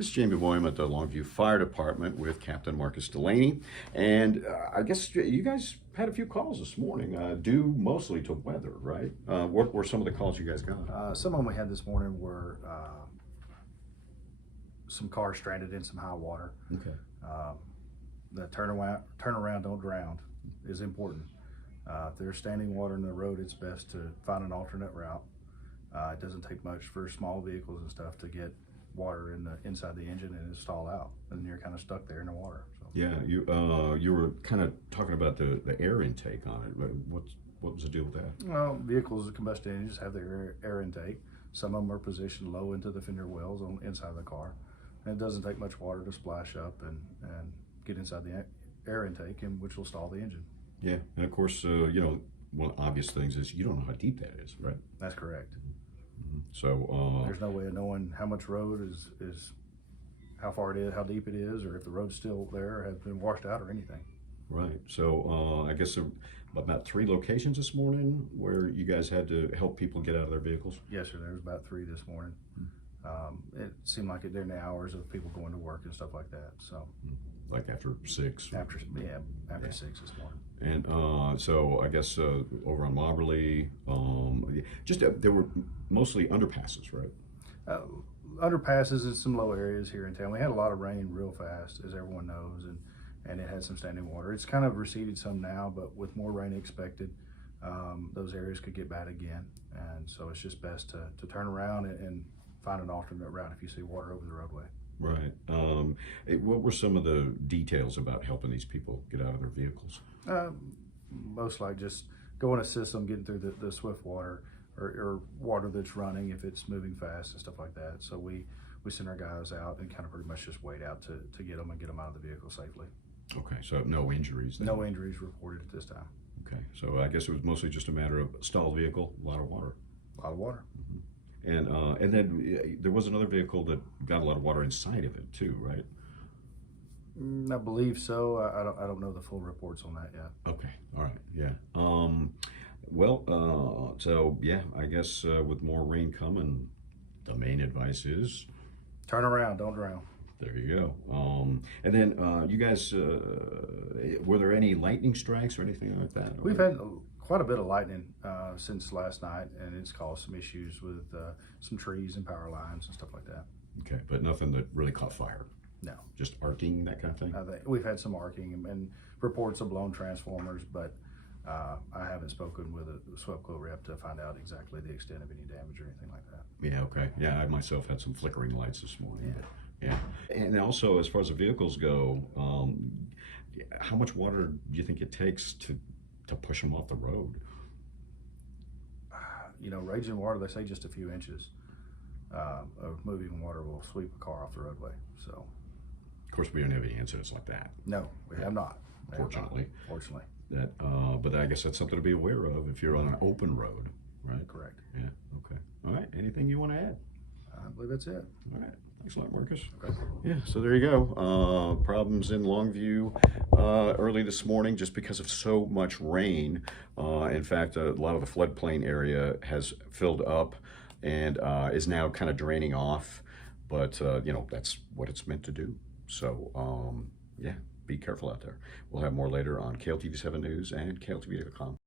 This is Jamie Boyum at the Longview Fire Department with Captain Marcus Delaney. And I guess you guys had a few calls this morning, due mostly to weather, right? What were some of the calls you guys got? Some of them we had this morning were some cars stranded in some high water. Okay. The turnaround, don't drown is important. If there's standing water in the road, it's best to find an alternate route. It doesn't take much for small vehicles and stuff to get water inside the engine and it stall out, and you're kind of stuck there in the water. So. Yeah, you were kind of talking about the air intake on it. What was the deal with that? Well, vehicles with combustion engines have their air intake. Some of them are positioned low into the fender wells on inside the car, and it doesn't take much water to splash up and get inside the air intake, and which will stall the engine. Yeah, and of course, one of the obvious things is you don't know how deep that is, right? That's correct. So there's no way of knowing how much road is how far it is, how deep it is, or if the road's still there or has been washed out or anything. Right. So I guess there were about 3 locations this morning where you guys had to help people get out of their vehicles. Yes, sir. There was about 3 this morning. It seemed like it during the hours of people going to work and stuff like that. So. Like after 6? After 6 this morning. And so I guess over on Mobberly, there were mostly underpasses, right? Underpasses in some low areas here in town. We had a lot of rain real fast, as everyone knows, and it had some standing water. It's kind of receded some now, but with more rain expected, those areas could get bad again. And so it's just best to turn around and find an alternate route if you see water over the roadway. Right. What were some of the details about helping these people get out of their vehicles? Most like just go in a system, getting through the swift water or water that's running if it's moving fast and stuff like that. So we send our guys out and kind of pretty much just wait out to get them and get them out of the vehicle safely. Okay, so no injuries then? No injuries reported at this time. Okay, so I guess it was mostly just a matter of stalled vehicle, a lot of water. A lot of water. Mm-hmm. And then there was another vehicle that got a lot of water inside of it too, right? I believe so. I don't know the full reports on that yet. Okay, all right, yeah. So yeah, I guess with more rain coming, the main advice is turn around, don't drown. There you go. And then you guys, were there any lightning strikes or anything like that? We've had quite a bit of lightning since last night, and it's caused some issues with some trees and power lines and stuff like that. Okay, but nothing that really caught fire? No. Just arcing, that kind of thing? We've had some arcing and reports of blown transformers, but I haven't spoken with a SWEPCO rep to find out exactly the extent of any damage or anything like that. Yeah, okay. Yeah, I myself had some flickering lights this morning. Yeah. Yeah. And also, as far as the vehicles go, how much water do you think it takes to push them off the road? Raging water, they say just a few inches of moving water will sweep a car off the roadway. So, of course, we don't have any incidents like that. No, we have not. Fortunately. Fortunately. But I guess that's something to be aware of if you're on an open road, right? Correct. Yeah. Okay. All right. Anything you want to add? I believe that's it. All right. Thanks a lot, Marcus. Okay. Yeah, so there you go. Problems in Longview early this morning just because of so much rain. In fact, a lot of the floodplain area has filled up and is now kind of draining off. But, that's what it's meant to do. So, yeah, be careful out there. We'll have more later on KLTV7 News and KLTV.com.